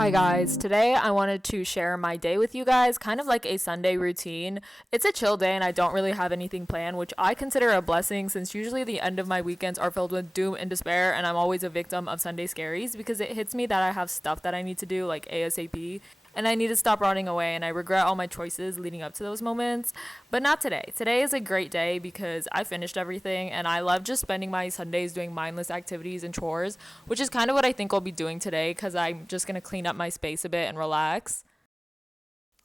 Hi guys, today I wanted to share my day with you guys, kind of like a Sunday routine. It's a chill day and I don't really have anything planned, which I consider a blessing since usually the end of my weekends are filled with doom and despair and I'm always a victim of Sunday scaries because it hits me that I have stuff that I need to do like ASAP and I need to stop running away and I regret all my choices leading up to those moments. But not today. Today is a great day because I finished everything and I love just spending my Sundays doing mindless activities and chores, which is kind of what I think I'll be doing today because I'm just going to clean up my space a bit and relax.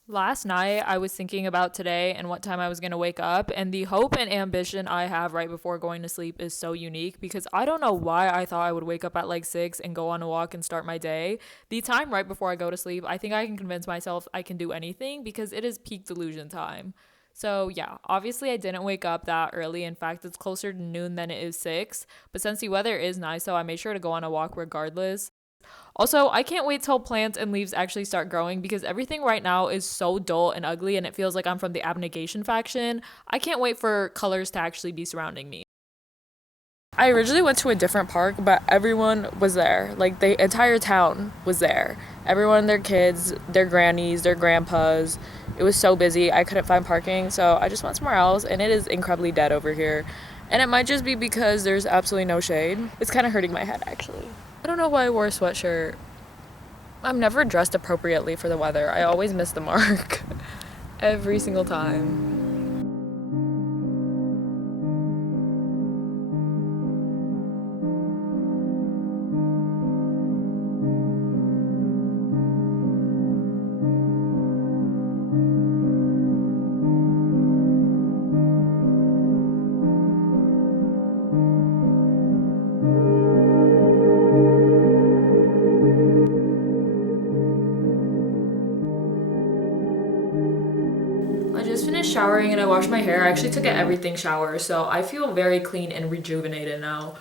Last night, I was thinking about today and what time I was going to wake up, and the hope and ambition I have right before going to sleep is so unique because I don't know why I thought I would wake up at like 6 and go on a walk and start my day. The time right before I go to sleep, I think I can convince myself I can do anything because it is peak delusion time. So, yeah, obviously I didn't wake up that early. In fact, it's closer to noon than it is 6. But since the weather is nice, so I made sure to go on a walk regardless. Also, I can't wait till plants and leaves actually start growing because everything right now is so dull and ugly and it feels like I'm from the abnegation faction. I can't wait for colors to actually be surrounding me. I originally went to a different park, but everyone was there. Like the entire town was there. Everyone, their kids, their grannies, their grandpas. It was so busy. I couldn't find parking, so I just went somewhere else and it is incredibly dead over here. And it might just be because there's absolutely no shade. It's kind of hurting my head actually. I don't know why I wore a sweatshirt. I'm never dressed appropriately for the weather. I always miss the mark. Every single time. I just finished showering and I washed my hair. I actually took an everything shower, so I feel very clean and rejuvenated now.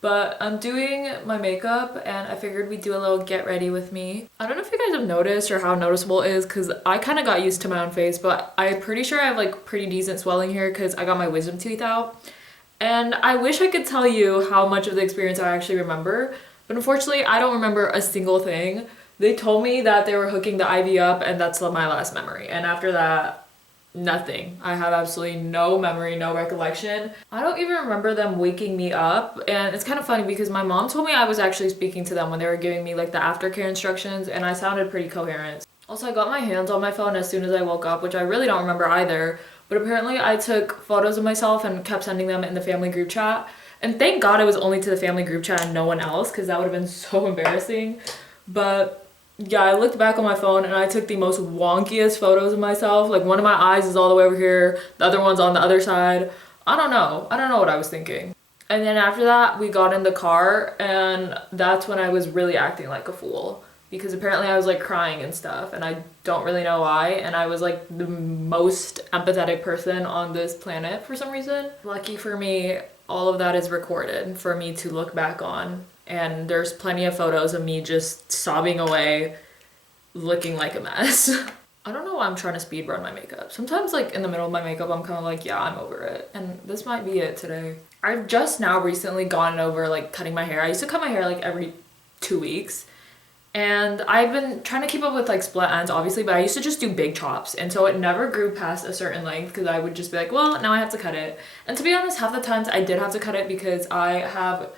But I'm doing my makeup and I figured we'd do a little get ready with me. I don't know if you guys have noticed or how noticeable it is because I kind of got used to my own face, but I'm pretty sure I have like pretty decent swelling here because I got my wisdom teeth out. And I wish I could tell you how much of the experience I actually remember, but unfortunately I don't remember a single thing. They told me that they were hooking the IV up and that's my last memory. And after that, nothing. I have absolutely no memory, no recollection. I don't even remember them waking me up. And it's kind of funny because my mom told me I was actually speaking to them when they were giving me like the aftercare instructions and I sounded pretty coherent. Also, I got my hands on my phone as soon as I woke up, which I really don't remember either. But apparently I took photos of myself and kept sending them in the family group chat. And thank God it was only to the family group chat and no one else because that would have been so embarrassing. But yeah, I looked back on my phone and I took the most wonkiest photos of myself. Like one of my eyes is all the way over here, the other one's on the other side. I don't know. I don't know what I was thinking. And then after that, we got in the car and that's when I was really acting like a fool because apparently I was like crying and stuff and I don't really know why. And I was like the most empathetic person on this planet for some reason. Lucky for me, all of that is recorded for me to look back on. And there's plenty of photos of me just sobbing away, looking like a mess. I don't know why I'm trying to speed run my makeup. Sometimes like in the middle of my makeup, I'm kind of like, yeah, I'm over it. And this might be it today. I've just now recently gone over like cutting my hair. I used to cut my hair like every 2 weeks. And I've been trying to keep up with like split ends obviously, but I used to just do big chops. And so it never grew past a certain length because I would just be like, well, now I have to cut it. And to be honest, half the times I did have to cut it because I have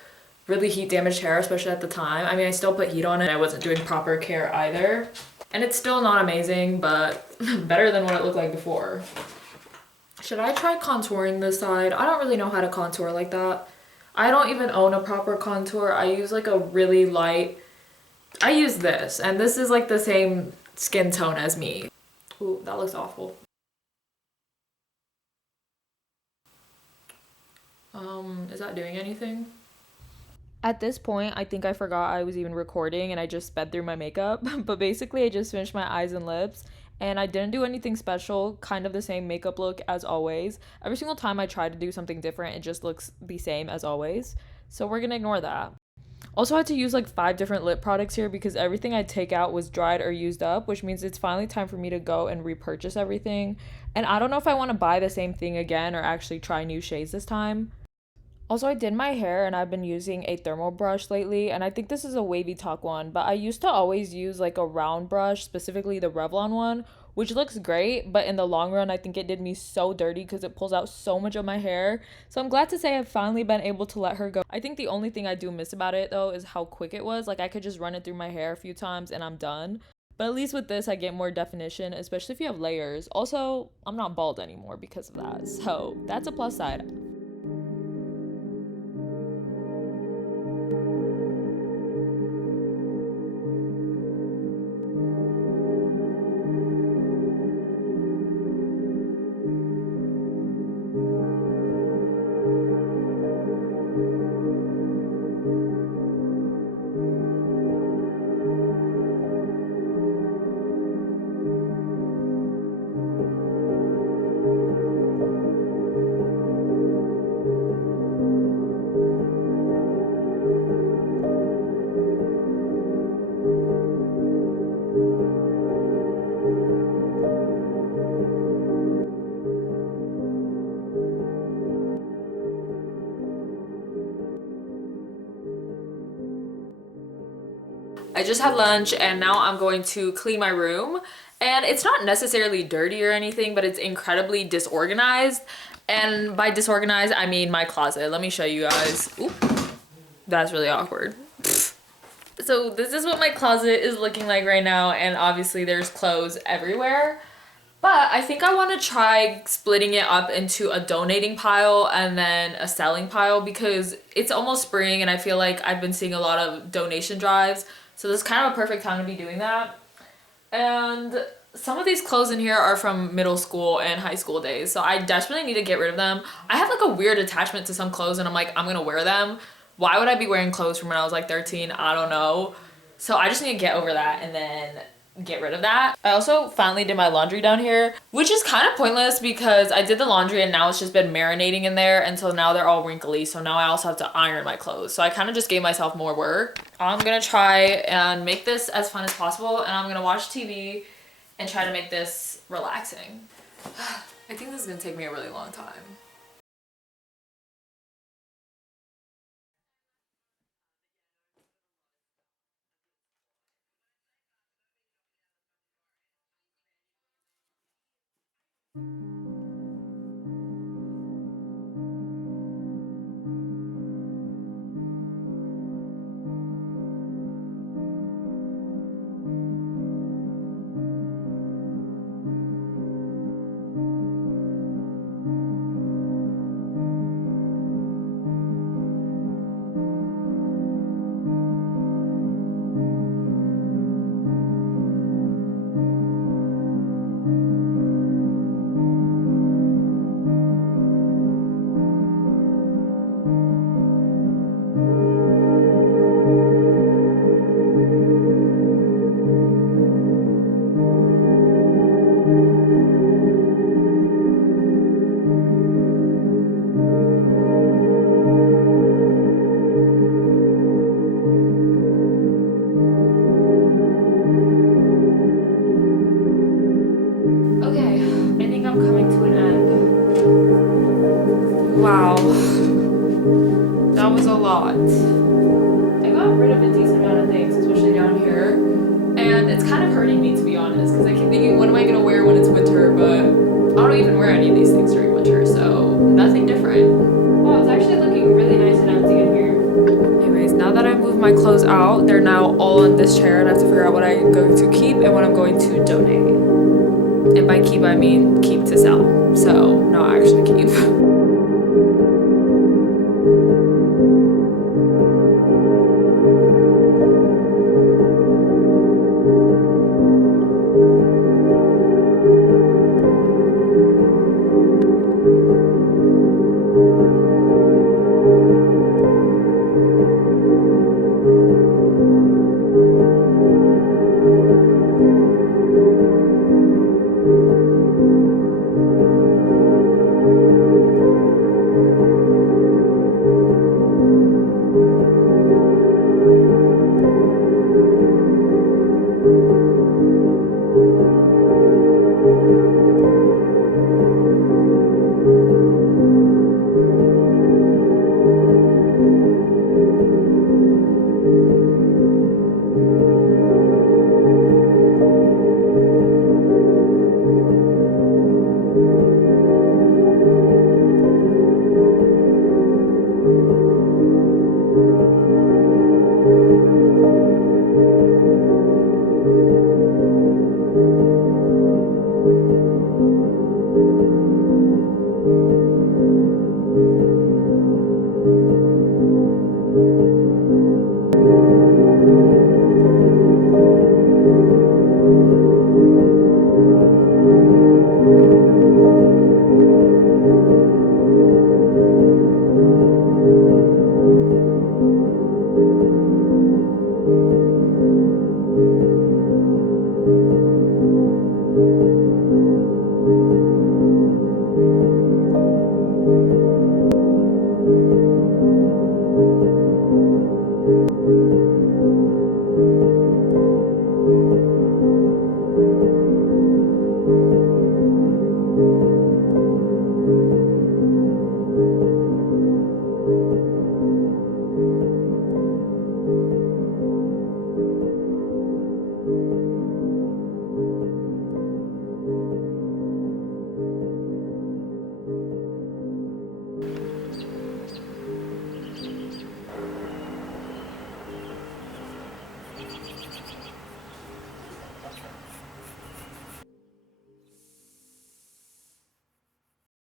really heat damaged hair, especially at the time. I mean, I still put heat on it. I wasn't doing proper care either. And it's still not amazing, but better than what it looked like before. Should I try contouring this side? I don't really know how to contour like that. I don't even own a proper contour. I use like a really light, I use this, and this is like the same skin tone as me. Ooh, that looks awful. Is that doing anything? At this point, I think I forgot I was even recording and I just sped through my makeup. But basically, I just finished my eyes and lips and I didn't do anything special, kind of the same makeup look as always. Every single time I try to do something different, it just looks the same as always. So we're gonna ignore that. Also, I had to use like 5 different lip products here because everything I take out was dried or used up, which means it's finally time for me to go and repurchase everything. And I don't know if I want to buy the same thing again or actually try new shades this time. Also, I did my hair and I've been using a thermal brush lately, and I think this is a wavy tuck one, but I used to always use like a round brush, specifically the Revlon one, which looks great, but in the long run, I think it did me so dirty because it pulls out so much of my hair. So I'm glad to say I've finally been able to let her go. I think the only thing I do miss about it though is how quick it was. Like I could just run it through my hair a few times and I'm done. But at least with this, I get more definition, especially if you have layers. Also, I'm not bald anymore because of that. So that's a plus side. I just had lunch and now I'm going to clean my room. And it's not necessarily dirty or anything, but it's incredibly disorganized. And by disorganized, I mean my closet. Let me show you guys. Oop, that's really awkward. So this is what my closet is looking like right now. And obviously there's clothes everywhere. But I think I want to try splitting it up into a donating pile and then a selling pile because it's almost spring and I feel like I've been seeing a lot of donation drives. So this is kind of a perfect time to be doing that. And some of these clothes in here are from middle school and high school days. So I desperately need to get rid of them. I have like a weird attachment to some clothes and I'm like, I'm going to wear them. Why would I be wearing clothes from when I was like 13? I don't know. So I just need to get over that and then get rid of that. I also finally did my laundry down here, which is kind of pointless because I did the laundry and now it's just been marinating in there and so now they're all wrinkly, so now I also have to iron my clothes. So I kind of just gave myself more work. I'm gonna try and make this as fun as possible and I'm gonna watch TV and try to make this relaxing. I think this is gonna take me a really long time. Okay, I think I'm coming to an end. Wow, that was a lot. I got rid of a decent amount of things, especially down here. And it's kind of hurting me to be honest, because I keep thinking, what am I gonna wear when it's winter? But I don't even wear any of these things during winter, so nothing different. Wow, it's actually looking really nice and empty in here. Anyways, now that I moved my clothes out, they're now all in this chair and I have to figure out what I'm going to keep and what I'm going to donate. And by keep, I mean keep to sell. So, not actually keep.